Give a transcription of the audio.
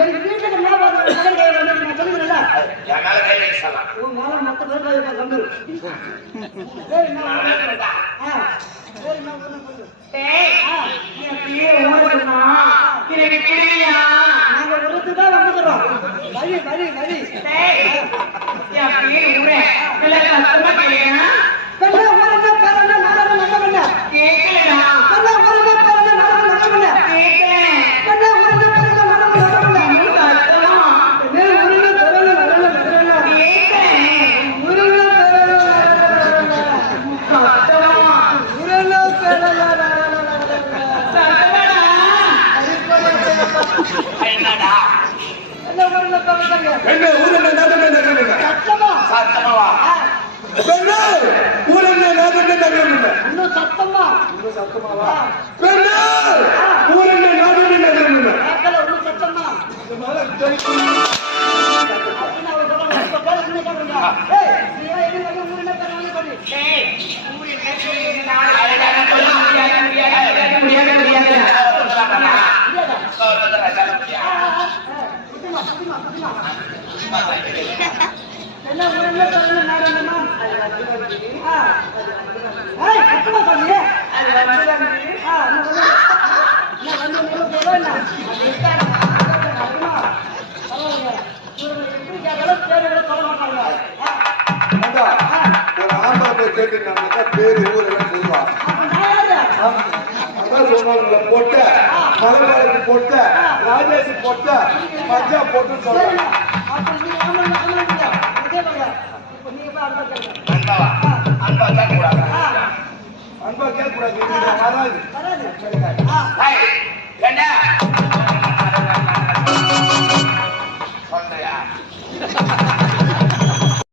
எனக்கு வீட்டுக்கு மேல நான் சொல்லுகிறேன்ல சரி நான் வழி, வழி, வழி. என்ன? ஊர் நகரம் என்ன? சத்தமா? சத்தமா பெண்ணே, ஊர் நகரம் என்ன? இன்னும் சத்தமா? இன்னும் சத்தமாவா? பெண்ணே, ஊர் நகரம் என்ன? கேட்கல, இன்னும் சத்தமா? இந்த மேல கேக்குறீங்க? ஏய், நீ ஊர் என்ன, பேர் என்ன சொல்லு. டேய், ஊர்? நான் முடியாது, முடியாது, முடியாது, முடியாது, முடியாது. முடியாதா? சொல்ல முடியாது. ஆ, ஆ, ஆ. சுத்திமா, சுத்திமா, சுத்திமா. என்ன ஊர் என்ன, பேர் என்ன, நாடு என்னம்மா? ஆ. ஏய், சத்தமா சொல்லு. அது வந்து வந்து ஆ, என்ன சொல்லு? என்ன வந்து அது இருக்காடா. இவங்க எப்படி கேட்டாலும் சொல்ல மாட்டாங்க. ஒரு ஆம்பளை போய் ஊர் எல்லாம் சொல்லுவா. அதான் மலைவாழைக்கு பொட்டை, ராஜேஷ் பொட்டை. இப்ப நீங்க போய் அன்பா கேட்கக்கூடாது. ஆ, அன்பா கேட்கக்கூடாது, வராது. என்ன?